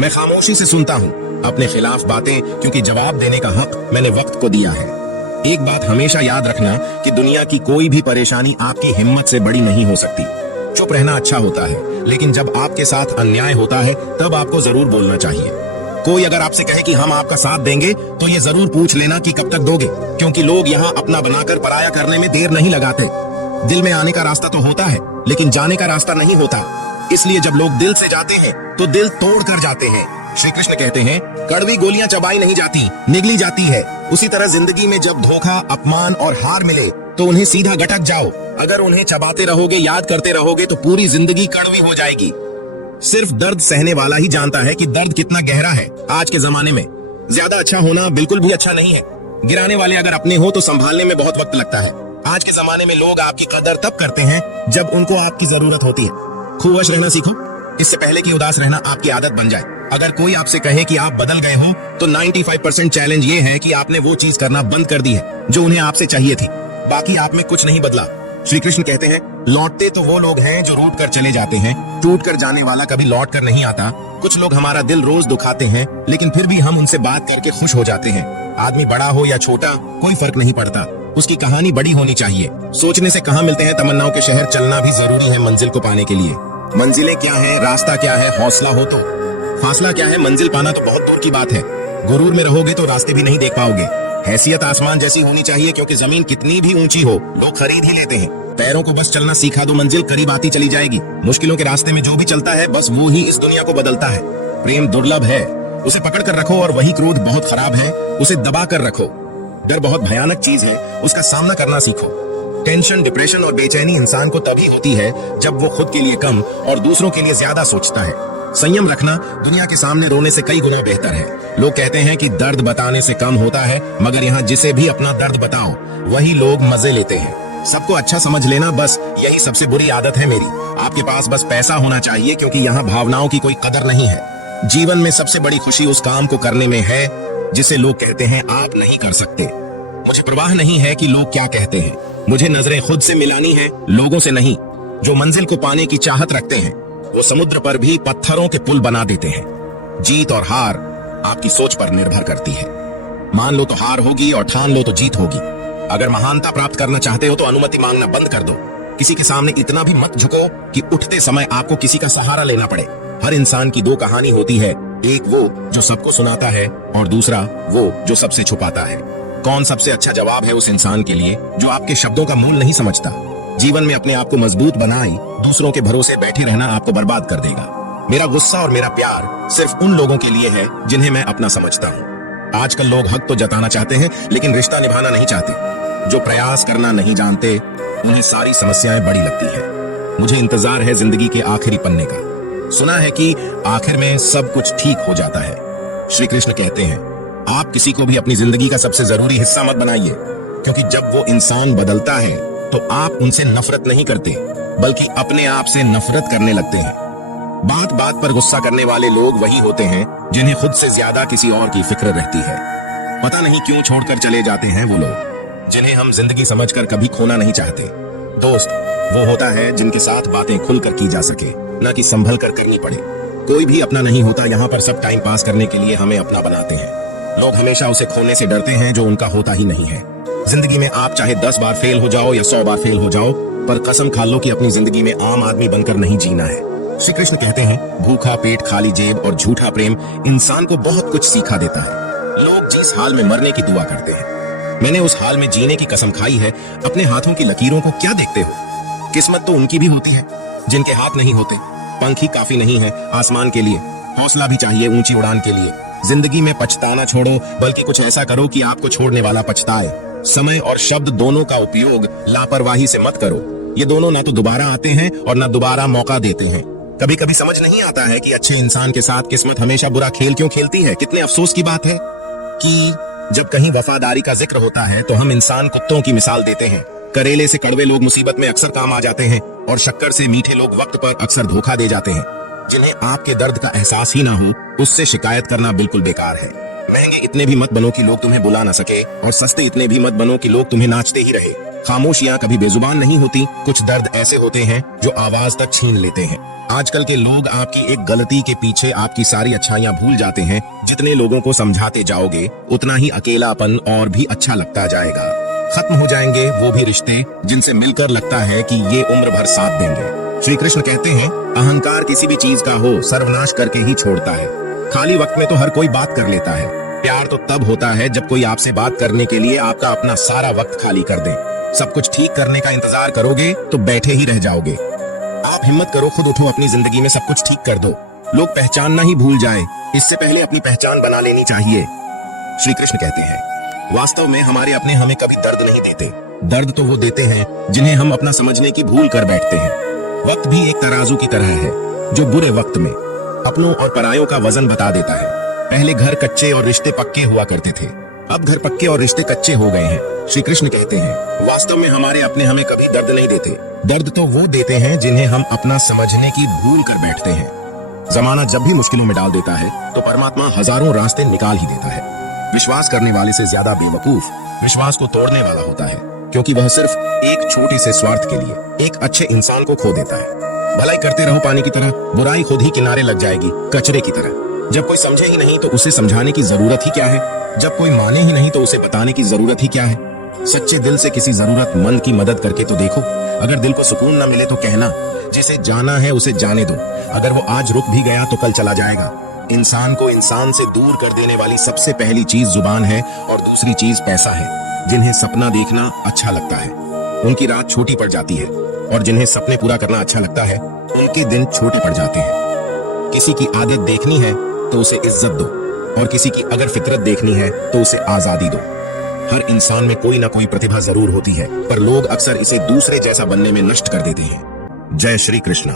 मैं खामोशी से सुनता हूँ अपने खिलाफ बातें, क्योंकि जवाब देने का हक मैंने वक्त को दिया है। एक बात हमेशा याद रखना कि दुनिया की कोई भी परेशानी आपकी हिम्मत से बड़ी नहीं हो सकती। चुप रहना अच्छा होता है, लेकिन जब आपके साथ अन्याय होता है तब आपको जरूर बोलना चाहिए। कोई अगर आपसे कहे कि हम आपका साथ देंगे तो ये जरूर पूछ लेना कि कब तक दोगे, क्योंकि लोग यहाँ अपना बनाकर पराया करने में देर नहीं लगाते। दिल में आने का रास्ता तो होता है, लेकिन जाने का रास्ता नहीं होता। इसलिए जब लोग दिल से जाते हैं तो दिल तोड़ कर जाते हैं। श्री कृष्ण कहते हैं, कड़वी गोलियां चबाई नहीं जाती, निगली जाती है। उसी तरह जिंदगी में जब धोखा, अपमान और हार मिले तो उन्हें सीधा गटक जाओ। अगर उन्हें चबाते रहोगे, याद करते रहोगे तो पूरी जिंदगी कड़वी हो जाएगी। सिर्फ दर्द सहने वाला ही जानता है कि दर्द कितना गहरा है। आज के जमाने में ज्यादा अच्छा होना बिल्कुल भी अच्छा नहीं है। गिराने वाले अगर अपने हो तो संभालने में बहुत वक्त लगता है। आज के जमाने में लोग आपकी कदर तब करते हैं जब उनको आपकी जरूरत होती है। खुश रहना सीखो, इससे पहले कि उदास रहना आपकी आदत बन जाए। अगर कोई आपसे कहे कि आप बदल गए हो तो 95% चैलेंज ये है कि आपने वो चीज करना बंद कर दी है जो उन्हें आपसे चाहिए थी। बाकी आप में कुछ नहीं बदला। श्री कृष्ण कहते हैं, लौटते तो वो लोग हैं जो रूठ कर चले जाते हैं, टूट कर जाने वाला कभी लौट कर नहीं आता। कुछ लोग हमारा दिल रोज दुखाते हैं, लेकिन फिर भी हम उनसे बात करके खुश हो जाते हैं। आदमी बड़ा हो या छोटा कोई फर्क नहीं पड़ता, उसकी कहानी बड़ी होनी चाहिए। सोचने से कहाँ मिलते हैं तमन्नाओं के शहर, चलना भी जरूरी है मंजिल को पाने के लिए। मंजिलें क्या है, रास्ता क्या है, हौसला हो तो फासला क्या है, मंजिल पाना तो बहुत दूर की बात है। गुरूर में रहोगे तो रास्ते भी नहीं देख पाओगे। हैसियत आसमान जैसी होनी चाहिए, क्योंकि जमीन कितनी भी ऊंची हो लोग खरीद ही लेते हैं। पैरों को बस चलना सिखा दो, मंजिल करीब आती चली जाएगी। मुश्किलों के रास्ते में जो भी चलता है बस वो ही इस दुनिया को बदलता है। प्रेम दुर्लभ है, उसे पकड़ कर रखो, और वही क्रोध बहुत खराब है, उसे दबा कर रखो। डर बहुत भयानक चीज है, उसका सामना करना सीखो। टेंशन, डिप्रेशन और बेचैनी इंसान को तभी होती है जब वो खुद के लिए कम और दूसरों के लिए ज्यादा सोचता है। संयम रखना दुनिया के सामने रोने से कई गुना बेहतर है। लोग कहते हैं कि दर्द बताने से कम होता है, मगर यहाँ जिसे भी अपना दर्द बताओ वही लोग मजे लेते हैं। सबको अच्छा समझ लेना, बस यही सबसे बुरी आदत है मेरी। आपके पास बस पैसा होना चाहिए, क्योंकि यहाँ भावनाओं की कोई कदर नहीं है। जीवन में सबसे बड़ी खुशी उस काम को करने में है जिसे लोग कहते हैं आप नहीं कर सकते। मुझे परवाह नहीं है कि लोग क्या कहते हैं, मुझे नजरें खुद से मिलानी है, लोगों से नहीं। जो मंजिल को पाने की चाहत रखते हैं वो समुद्र पर भी पत्थरों के पुल बना देते हैं। जीत और हार आपकी सोच पर निर्भर करती है। मान लो तो हार होगी और ठान लो तो जीत होगी। अगर महानता प्राप्त करना चाहते हो तो अनुमति मांगना बंद कर दो। किसी के सामने इतना भी मत झुको कि उठते समय आपको किसी का सहारा लेना पड़े। हर इंसान की दो कहानी होती है, एक वो जो सबको सुनाता है और दूसरा वो जो सबसे छुपाता है। कौन सबसे अच्छा जवाब है उस इंसान के लिए जो आपके शब्दों का मूल नहीं समझता। जीवन में अपने आप को मजबूत बनाए, दूसरों के भरोसे बैठे रहना आपको बर्बाद कर देगा। मेरा गुस्सा और मेरा प्यार सिर्फ उन लोगों के लिए है जिन्हें मैं अपना समझता हूँ। आजकल लोग हक तो जताना चाहते हैं, लेकिन रिश्ता निभाना नहीं चाहते। जो प्रयास करना नहीं जानते उन्हें सारी समस्याएं बड़ी लगती है। मुझे इंतजार है जिंदगी के आखिरी पन्ने का। सुना है कि आखिर में सब कुछ ठीक हो जाता है। श्री कृष्ण कहते हैं, आप किसी को भी अपनी जिंदगी का सबसे जरूरी हिस्सा मत बनाइए, क्योंकि जब वो इंसान बदलता है तो आप उनसे नफरत नहीं करते, बल्कि अपने आप से नफरत करने लगते हैं। बात बात पर गुस्सा करने वाले लोग वही होते हैं जिन्हें खुद से ज्यादा किसी और की फिक्र रहती है। पता नहीं क्यों छोड़कर चले जाते हैं वो लोग जिन्हें हम जिंदगी समझकर कभी खोना नहीं चाहते। दोस्त वो होता है जिनके साथ बातें खुलकर की जा सके, न कि संभल कर करनी पड़े। कोई भी अपना नहीं होता, यहाँ पर सब टाइम पास करने के लिए हमें अपना बनाते हैं। लोग हमेशा उसे खोने से डरते हैं जो उनका होता ही नहीं है। जिंदगी में आप चाहे 10 बार फेल हो जाओ या 100 बार फेल हो जाओ, पर कसम खा लो कि अपनी जिंदगी में आम आदमी बनकर नहीं जीना है। श्री कृष्ण कहते हैं, भूखा पेट, खाली जेब और झूठा प्रेम इंसान को बहुत कुछ सिखा देता है। लोग जिस हाल में मरने की दुआ करते हैं, मैंने उस हाल में जीने की कसम खाई है। अपने हाथों की लकीरों को क्या देखते हो? किस्मत तो उनकी भी होती है जिनके हाथ नहीं होते। पंख ही काफी नहीं है आसमान के लिए, हौसला भी चाहिए ऊंची उड़ान के लिए। जिंदगी में पछताना छोड़ो, बल्कि कुछ ऐसा करो कि आपको छोड़ने वाला पछताए। समय और शब्द दोनों का उपयोग लापरवाही से मत करो। ये दोनों ना तो दोबारा आते हैं और ना दोबारा मौका देते हैं। कभी कभी समझ नहीं आता है कि अच्छे इंसान के साथ किस्मत हमेशा बुरा खेल क्यों खेलती है। कितने अफसोस की बात है कि जब कहीं वफादारी का जिक्र होता है तो हम इंसान कुत्तों की मिसाल देते हैं। करेले से कड़वे लोग मुसीबत में अक्सर काम आ जाते हैं, और शक्कर से मीठे लोग वक्त पर अक्सर धोखा दे जाते हैं। जिन्हें आपके दर्द का एहसास ही ना हो, उससे शिकायत करना बिल्कुल बेकार है। महंगे इतने भी मत बनो कि लोग तुम्हें बुला ना सके, और सस्ते इतने भी मत बनो कि लोग तुम्हें नाचते ही रहे। खामोशियां कभी बेजुबान नहीं होती। कुछ दर्द ऐसे होते हैं जो आवाज तक छीन लेते हैं। आजकल के लोग आपकी एक गलती के पीछे आपकी सारी अच्छाइयां भूल जाते हैं। जितने लोगों को समझाते जाओगे उतना ही अकेलापन और भी अच्छा लगता जाएगा। खत्म हो जाएंगे वो भी रिश्ते जिनसे मिलकर लगता है कि ये उम्र भर साथ देंगे। श्री कृष्ण कहते हैं, अहंकार किसी भी चीज का हो सर्वनाश करके ही छोड़ता है। खाली वक्त में तो हर कोई बात कर लेता है। प्यार तो तब होता है जब कोई आपसे बात करने के लिए आपका अपना सारा वक्त खाली कर दे। सब कुछ ठीक करने का इंतजार करोगे तो बैठे ही रह जाओगे। आप हिम्मत करो, खुद उठो, अपनी जिंदगी में सब कुछ ठीक कर दो। लोग पहचानना ही भूल जाएं, इससे पहले अपनी पहचान बना लेनी चाहिए। श्री कृष्ण कहते हैं, वास्तव में हमारे अपने हमें कभी दर्द नहीं देते। दर्द तो वो देते हैं जिन्हें हम अपना समझने की भूल कर बैठते हैं। वक्त भी एक तराजू की तरह है जो बुरे वक्त में अपनों और परायों का वजन बता देता है। पहले घर कच्चे और रिश्ते पक्के हुआ करते थे, अब घर पक्के और रिश्ते कच्चे हो गए हैं। श्री कृष्ण कहते हैं, वास्तव में हमारे अपने हमें कभी दर्द नहीं देते। दर्द तो वो देते हैं जिन्हें हम अपना समझने की भूल कर बैठते हैं। जमाना जब भी मुश्किलों में डाल देता है तो परमात्मा हजारों रास्ते निकाल ही देता है। विश्वास करने वाले से ज्यादा बेवकूफ विश्वास को तोड़ने वाला होता है, क्योंकि वह सिर्फ एक छोटे से स्वार्थ के लिए एक अच्छे इंसान को खो देता है। भलाई करते रहो पानी की तरह, बुराई खुद ही किनारे लग जाएगी कचरे की तरह। जब कोई समझे ही नहीं तो उसे समझाने की जरूरत ही क्या है? जब कोई माने ही नहीं तो उसे बताने की जरूरत ही क्या है? सच्चे दिल से किसी जरूरतमंद की मदद करके तो देखो। अगर दिल को सुकून न मिले तो कहना, जिसे जाना है उसे जाने दो। अगर वो आज रुक भी गया तो कल चला जाएगा। इंसान को इंसान से दूर कर देने वाली सबसे पहली चीज जुबान है और दूसरी चीज पैसा है। जिन्हें सपना देखना अच्छा लगता है उनकी रात छोटी पड़ जाती है, और जिन्हें सपने पूरा करना अच्छा लगता है उनके दिन छोटे पड़ जाते हैं। किसी की आदत देखनी है तो उसे इज्जत दो, और किसी की अगर फितरत देखनी है तो उसे आजादी दो। हर इंसान में कोई ना कोई प्रतिभा जरूर होती है, पर लोग अक्सर इसे दूसरे जैसा बनने में नष्ट कर देते हैं। जय श्री कृष्णा।